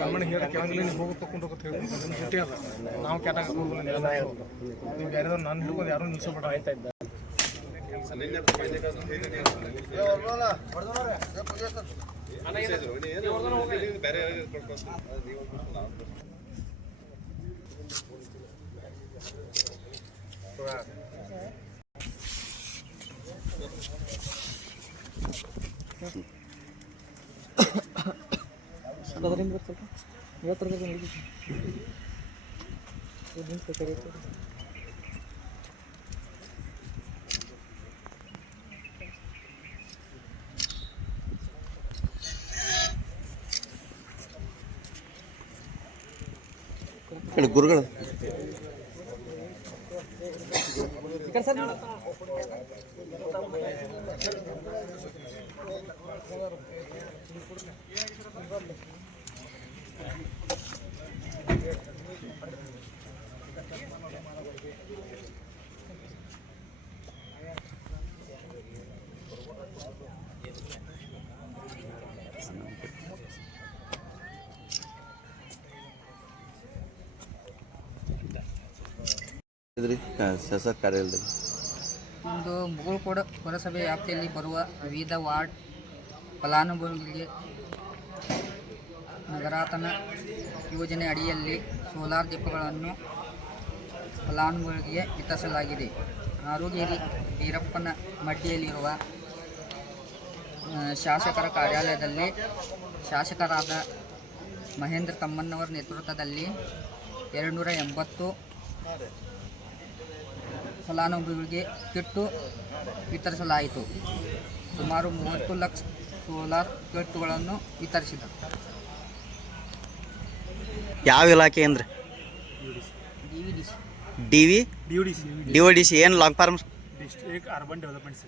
ಗಮನ ಹೇಳಕ್ಕೆ ನೀವು ಹೋಗಿ ತಗೊಂಡು ಹೋಗುತ್ತೆ ಸುಟ್ಟಿ ಅದ ನಾವು ಕ್ಯಾಟಾಗ ನೀವು ಬೇರೆದವ್ರು ನಾನು ಹಿಡ್ಕೊಂಡು ಯಾರು ನಿಲ್ಸೋಬೇಡ ಆಯ್ತಾ ಇದ್ದ ಅದರಿಂದ ಸ್ವಲ್ಪ ಇವತ್ತರ ಗುರುಗಳು ಶಾಸಕ ಕಾರ್ಯಾಲಯದಲ್ಲಿ ಇಂದು ಮುಗುಳ್ಕೋಡ ಪುರಸಭೆ ವ್ಯಾಪ್ತಿಯಲ್ಲಿ ಬರುವ ವಿವಿಧ ವಾರ್ಡ್ ಫಲಾನುಭವಿಗಳಿಗೆ ನಗರಾತನ ಯೋಜನೆ ಅಡಿಯಲ್ಲಿ ಸೋಲಾರ್ ದೀಪಗಳನ್ನು ಫಲಾನುಭವಿಗಳಿಗೆ ವಿತರಿಸಲಾಗಿದೆ. ಆರೋಗ್ಯರಿ ಬೀರಪ್ಪನ ಮಡ್ಡಿಯಲ್ಲಿರುವ ಶಾಸಕರ ಕಾರ್ಯಾಲಯದಲ್ಲಿ ಶಾಸಕರಾದ ಮಹೇಂದ್ರ ತಮ್ಮಣ್ಣವರ ನೇತೃತ್ವದಲ್ಲಿ 280 ಫಲಾನುಭವಿಗಳಿಗೆ ಕಿಟ್ಟು ವಿತರಿಸಲಾಯಿತು. ಸುಮಾರು 30 ಲಕ್ಷ ಸೋಲಾರ್ ಕಿಟ್ಟುಗಳನ್ನು ವಿತರಿಸಿದರು. ಯಾವ ಇಲಾಖೆ ಅಂದ್ರೆ DVDC ಏನು long form district urban development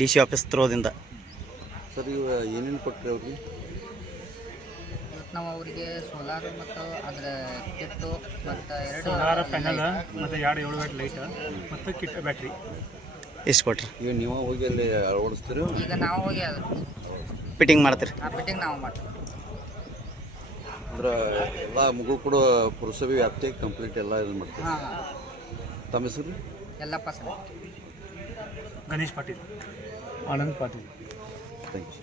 DC office ತ್ರೋದಿಂದ ಸರ್. ಇವು ಏನೇನು ಕೊಟ್ಟರೆ ಅವ್ರಿಗೆ? ನಾವು ಅವರಿಗೆ ಸೋಲಾರ್ ಮತ್ತು ಅದರ ಕಿಟ್ಟು ಮತ್ತು 2 ಸೋಲಾರ್ ಪ್ಯಾನಲ್ ಮತ್ತು 2 7 ವ್ಯಾಟ್ ಲೈಟ್ ಮತ್ತು ಕಿಟ್ ಬ್ಯಾಟ್ರಿ ಎಷ್ಟು ಕೊಟ್ರಿ? ಈಗ ನೀವು ಹೋಗಿ ಅಲ್ಲಿ ಅಳವಡಿಸ್ತೀರಿ? ಈಗ ನಾವು ಹೋಗಿ ಫಿಟ್ಟಿಂಗ್ ಮಾಡ್ತೀರಿ? ಫಿಟ್ಟಿಂಗ್ ನಾವು ಮಾಡ್ತೀವಿ. ಅಂದ್ರೆ ಎಲ್ಲ ಮುಗುಳ್ಕೋಡ ಪುರಸಭೆ ವ್ಯಾಪ್ತಿಗೆ ಕಂಪ್ಲೀಟ್ ಎಲ್ಲ ಇದು ಮಾಡ್ತೀವಿ. ತಮ್ಮ ಹೆಸರು? Ellappa sir. Ganesh Patil, Anand Patil. Thank you.